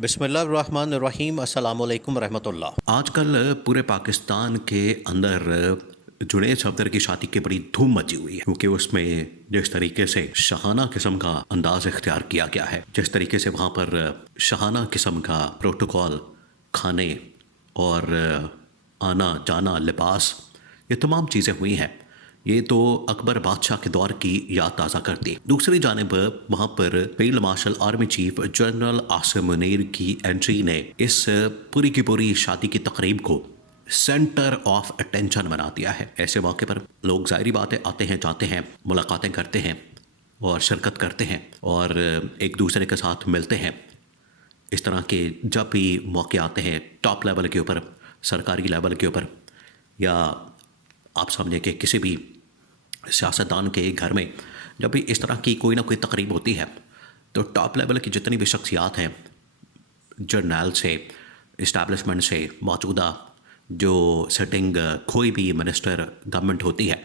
बिस्मिल्लाहिर्रहमानिर्रहीम अस्सलाम वालेकुम रहमतुल्लाह। आजकल पूरे पाकिस्तान के अंदर जुनैद सफदर की शादी की बड़ी धूम मची हुई है, क्योंकि उसमें जिस तरीके से शाहाना किस्म का अंदाज इख्तियार किया गया है, जिस तरीके से वहाँ पर शाहाना किस्म का प्रोटोकॉल, खाने और आना जाना, लिबास, ये तमाम चीज़ें हुई हैं। ये तो अकबर बादशाह के दौर की याद ताज़ा करती। दूसरी जानिब वहाँ पर field marshal army chief general Asim Munir की एंट्री ने इस पूरी की पूरी शादी की तकरीब को सेंटर ऑफ अटेंशन बना दिया है। ऐसे मौके पर लोग ज़ाहिरी बात है आते हैं, जाते हैं, मुलाकातें करते हैं और शिरकत करते हैं और एक दूसरे के साथ मिलते हैं। इस तरह के जब भी मौके आते हैं टॉप लेवल के ऊपर, सरकारी लेवल के ऊपर, या आप समझें कि किसी भी सियासतदान के घर में जब भी इस तरह की कोई ना कोई तकरीब होती है, तो टॉप लेवल की जितनी भी शख्सियात हैं, जर्नल से, इस्टेब्लिशमेंट से, मौजूदा जो सिटिंग कोई भी मिनिस्टर गवर्नमेंट होती है,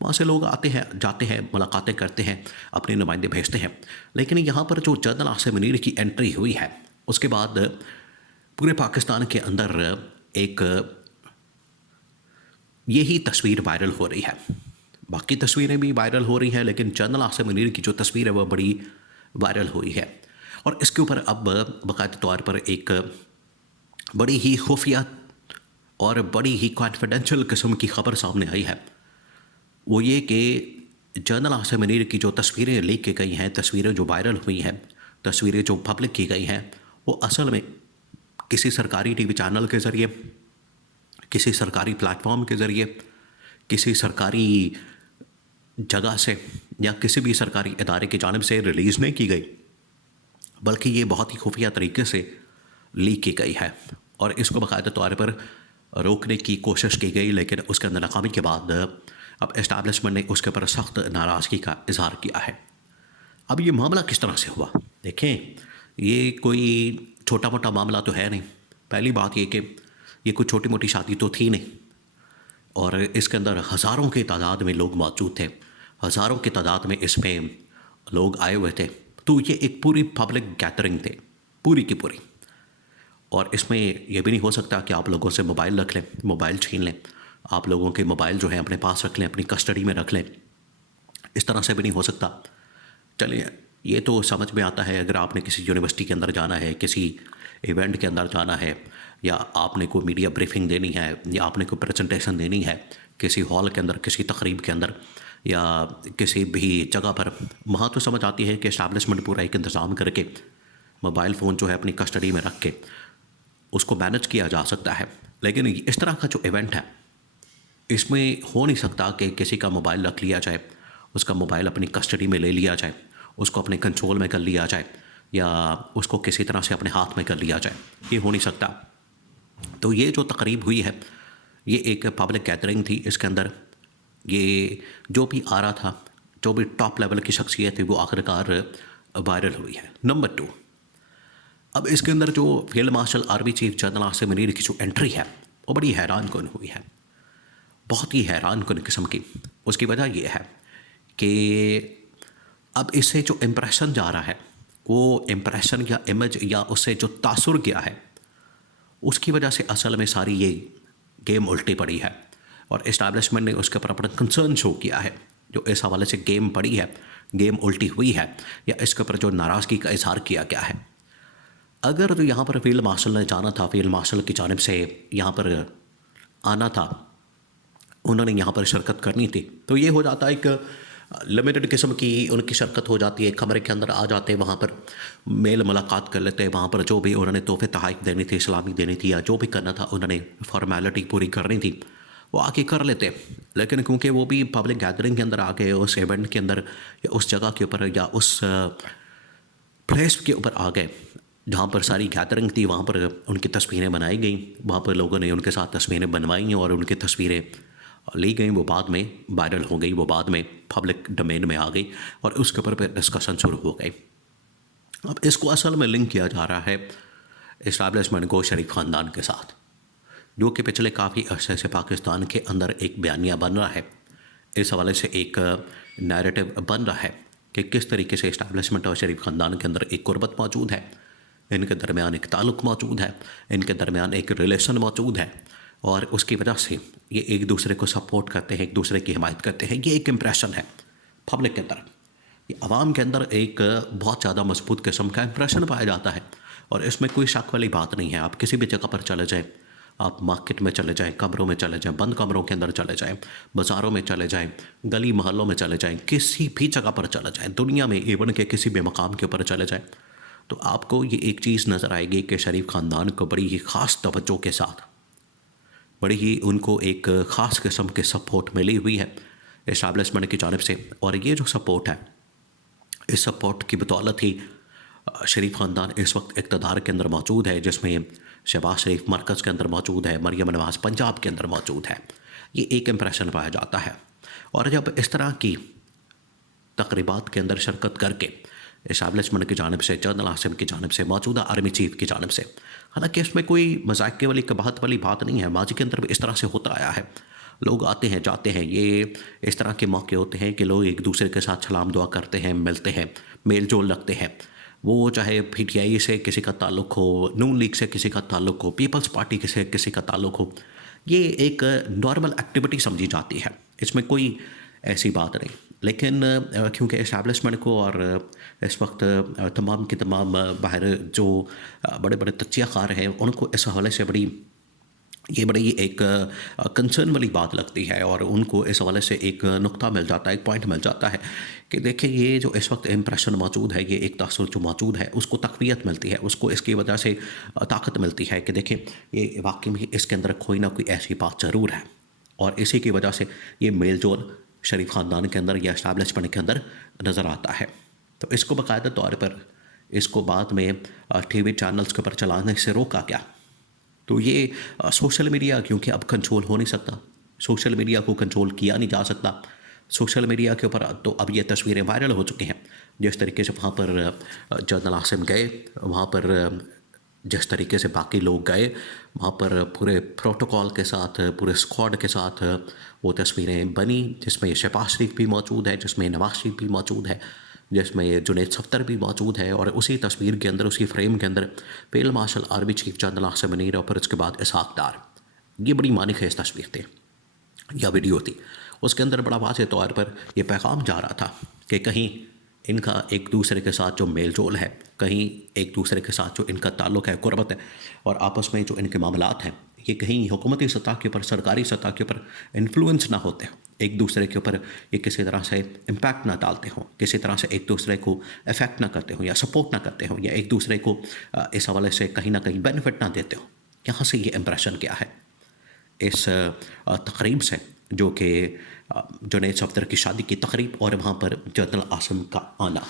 वहाँ से लोग आते हैं, जाते हैं, मुलाकातें करते हैं, अपने नुमाइंदे भेजते हैं। लेकिन यहाँ पर जो जनरल आसिम मुनीर की एंट्री हुई है, उसके बाद पूरे पाकिस्तान के अंदर एक यही तस्वीर वायरल हो रही है। बाकी तस्वीरें भी वायरल हो रही हैं, लेकिन जनरल आसिम मुनीर की जो तस्वीर है वह बड़ी वायरल हुई है। और इसके ऊपर अब बाकायदा तौर पर एक बड़ी ही खुफिया और बड़ी ही कॉन्फिडेंशियल किस्म की खबर सामने आई है। वो ये कि जनरल आसिम मुनीर की जो तस्वीरें लीक की गई हैं, तस्वीरें जो वायरल हुई हैं, तस्वीरें जो पब्लिक की गई हैं, वो असल में किसी सरकारी टीवी चैनल के ज़रिए, किसी सरकारी प्लेटफॉर्म के ज़रिए, किसी सरकारी जगह से या किसी भी सरकारी इदारे की जानिब से रिलीज़ नहीं की गई, बल्कि ये बहुत ही खुफिया तरीके से लीक की गई है और इसको बाकायदा तौर पर रोकने की कोशिश की गई। लेकिन उसके अंदर नाकामी के बाद अब इस्टेब्लिशमेंट ने उसके ऊपर सख्त नाराज़गी का इजहार किया है। अब ये मामला किस तरह से हुआ? देखें, ये कोई छोटा मोटा मामला तो है नहीं। पहली बात ये कि ये कोई छोटी मोटी शादी तो थी नहीं, और इसके अंदर हज़ारों की तादाद में लोग मौजूद थे, हज़ारों की तादाद में इसमें लोग आए हुए थे। तो ये एक पूरी पब्लिक गैदरिंग थे, पूरी की पूरी। और इसमें यह भी नहीं हो सकता कि आप लोगों से मोबाइल रख लें, मोबाइल छीन लें, आप लोगों के मोबाइल जो है अपने पास रख लें, अपनी कस्टडी में रख लें। इस तरह से भी नहीं हो सकता। चलिए, ये तो समझ में आता है अगर आपने किसी यूनिवर्सिटी के अंदर जाना है, किसी इवेंट के अंदर जाना है, या आपने कोई मीडिया ब्रीफिंग देनी है, या आपने कोई प्रेजेंटेशन देनी है किसी हॉल के अंदर, किसी तकरीब के अंदर, या किसी भी जगह पर, वहाँ तो समझ आती है कि इस्टेब्लिशमेंट पूरा एक इंतज़ाम करके मोबाइल फ़ोन जो है अपनी कस्टडी में रख के उसको मैनेज किया जा सकता है। लेकिन इस तरह का जो इवेंट है, इसमें हो नहीं सकता कि किसी का मोबाइल रख लिया जाए, उसका मोबाइल अपनी कस्टडी में ले लिया जाए, उसको अपने कंट्रोल में कर लिया जाए, या उसको किसी तरह से अपने हाथ में कर लिया जाए। ये हो नहीं सकता। तो ये जो तकरीब हुई है, ये एक पब्लिक गैदरिंग थी। इसके अंदर ये जो भी आ रहा था, जो भी टॉप लेवल की शख्सियत थी, वो आखिरकार वायरल हुई है। नंबर 2, अब इसके अंदर जो field marshal army chief general Asim Munir की जो एंट्री है, वो बड़ी हैरान कुन हुई है, बहुत ही हैरान कुन किस्म की। उसकी वजह यह है कि अब इससे जो इम्प्रेशन जा रहा है, वो इम्प्रेशन या इमेज या उससे जो तासुर गया है, उसकी वजह से असल में सारी ये गेम उल्टी पड़ी है। और इस्टेब्लिशमेंट ने उसके ऊपर अपना कंसर्न शो किया है। जो इस हवाले से गेम पड़ी है, गेम उल्टी हुई है, या इसके ऊपर जो नाराज़गी का इजहार किया गया है। अगर तो यहाँ पर फील्ड मार्शल ने जाना था, फील्ड मार्शल की जानिब से यहाँ पर आना था, उन्होंने यहाँ पर शिरकत करनी थी, तो ये हो जाता है एक लिमिटेड किस्म की उनकी शिरकत हो जाती है। कमरे के अंदर आ जाते हैं, वहाँ पर मेल मुलाकात कर लेते हैं, वहाँ पर जो भी उन्होंने तोहफे तहाइफ देनी थी, सलामी देनी थी, या जो भी करना था उन्होंने फॉर्मेलिटी पूरी करनी थी, वो आके कर लेते। लेकिन क्योंकि वो भी पब्लिक गैदरिंग के अंदर आ गए, उस इवेंट के अंदर या उस जगह के ऊपर या उस प्लेस के ऊपर आ गए जहाँ पर सारी गैदरिंग थी, वहाँ पर उनकी तस्वीरें बनाई गई, वहाँ पर लोगों ने उनके साथ तस्वीरें बनवाई और उनकी तस्वीरें ली गई। वो बाद में वायरल हो गई, वो बाद में पब्लिक डोमेन में आ गई और उसके ऊपर फिर डिस्कशन शुरू हो गई। अब इसको असल में लिंक किया जा रहा है इस्टेब्लिशमेंट को शरीफ ख़ानदान के साथ, जो कि पिछले काफ़ी अरसे से पाकिस्तान के अंदर एक बयानिया बन रहा है। इस हवाले से एक नैरेटिव बन रहा है कि किस तरीके से इस्टेब्लिशमेंट और शरीफ ख़ानदान के अंदर एक कुर्बत मौजूद है, इनके दरमियान एक ताल्लुक़ मौजूद है, इनके दरमियान एक रिलेशन मौजूद है और उसकी वजह से ये एक दूसरे को सपोर्ट करते हैं, एक दूसरे की हिमायत करते हैं। ये एक इम्प्रेशन है पब्लिक के अंदर, ये आवाम के अंदर एक बहुत ज़्यादा मजबूत किस्म का इम्प्रेशन पाया जाता है और इसमें कोई शक वाली बात नहीं है। आप किसी भी जगह पर चले जाएँ, आप मार्केट में चले जाएँ, कमरों में चले जाएँ, बंद कमरों के अंदर चले जाएँ, बाज़ारों में चले जाएँ, गली मोहल्लों में चले जाएँ, किसी भी जगह पर चले जाएँ, दुनिया में इवन के किसी भी मकाम के ऊपर चले जाएँ, तो आपको ये एक चीज़ नज़र आएगी कि शरीफ ख़ानदान को बड़ी ही ख़ास तवज्जो के साथ, बड़ी ही उनको एक ख़ास किस्म के सपोर्ट मिली हुई है एस्टैब्लिशमेंट की जानिब से। और ये जो सपोर्ट है, इस सपोर्ट की बदौलत ही शरीफ ख़ानदान इस वक्त इक़्तिदार के अंदर मौजूद है, जिसमें शहबाज शरीफ मरकज़ के अंदर मौजूद है, मरियम नवाज़ पंजाब के अंदर मौजूद है। ये एक इम्प्रेशन पाया जाता है। और जब इस तरह की तकरीबात के अंदर शिरकत करके एस्टैब्लिशमेंट की जानिब से, जनरल आसिम की जानिब से, मौजूदा आर्मी चीफ की जानिब से, हालांकि इसमें कोई मजाक वाली कबाहत वाली बात नहीं है, माजी के अंदर भी इस तरह से होता आया है। लोग आते हैं जाते हैं, ये इस तरह के मौके होते हैं कि लोग एक दूसरे के साथ सलाम दुआ करते हैं, मिलते हैं, मेल जोल रखते हैं। वो चाहे PTI से किसी का ताल्लुक़ हो, नून लीग से किसी का ताल्लुक़ हो, पीपल्स पार्टी से किसी का ताल्लुक़ हो, ये एक नॉर्मल एक्टिविटी समझी जाती है, इसमें कोई ऐसी बात नहीं। लेकिन क्योंकि एस्टैब्लिशमेंट को और इस वक्त तमाम की तमाम बाहर जो बड़े बड़े तज्जियाकार हैं, उनको इस हवाले से बड़ी एक कंसर्न वाली बात लगती है और उनको इस हवाले से एक नुक्ता मिल जाता है, एक पॉइंट मिल जाता है कि देखिए ये जो इस वक्त इम्प्रेशन मौजूद है, ये एक तासुर जो मौजूद है, उसको तक़वियत मिलती है, उसको इसकी वजह से ताकत मिलती है कि देखिए ये वाकई में इसके अंदर कोई ना कोई ऐसी बात ज़रूर है। और इसी की वजह से ये मेल जोल शरीफ ख़ानदान के अंदर या एस्टैब्लिशमेंट के अंदर नज़र आता है। तो इसको बाकायदा तौर पर इसको बाद में TV चैनल्स के ऊपर चलाने से रोका गया। तो ये सोशल मीडिया क्योंकि अब कंट्रोल हो नहीं सकता, सोशल मीडिया को कंट्रोल किया नहीं जा सकता। सोशल मीडिया के ऊपर तो अब ये तस्वीरें वायरल हो चुकी हैं। जिस तरीके से वहाँ पर जनरल आसिम गए, वहाँ पर जिस तरीके से बाकी लोग गए, वहाँ पर पूरे प्रोटोकॉल के साथ, पूरे स्क्वाड के साथ वो तस्वीरें बनी, जिसमें शहबाज शरीफ भी मौजूद है, जिसमें नवाज शरीफ भी मौजूद है, जिसमें जुनैद सफ्तर भी मौजूद है। और उसी तस्वीर के अंदर, उसी फ्रेम के अंदर field marshal army chief general Asim Munir और फिर उसके बाद इसहाक डार, ये बड़ी मानी खेज तस्वीर थी या वीडियो थी। उसके अंदर बड़ा वाज़ेह तौर पर यह पैगाम जा रहा था कि कहीं इनका एक दूसरे के साथ जो मेल जोल है, कहीं एक दूसरे के साथ जो इनका ताल्लुक़ है, कुर्बत है, और आपस में जो इनके मामलात हैं, ये कहीं हुकूमती सतह के ऊपर, सरकारी सतह के ऊपर इन्फ्लुएंस ना होते हो, एक दूसरे के ऊपर ये किसी तरह से इम्पैक्ट ना डालते हों, किसी तरह से एक दूसरे को अफेक्ट ना करते हों या सपोर्ट ना करते हों, या एक दूसरे को इस हवाले से कहीं ना कहीं बेनिफिट ना देते हो। यहाँ से ये इम्प्रेशन क्या है इस तकरीब से, जो कि जुनैद सफ्तर की शादी की तकरीब और वहाँ पर जनरल आसिम का आना।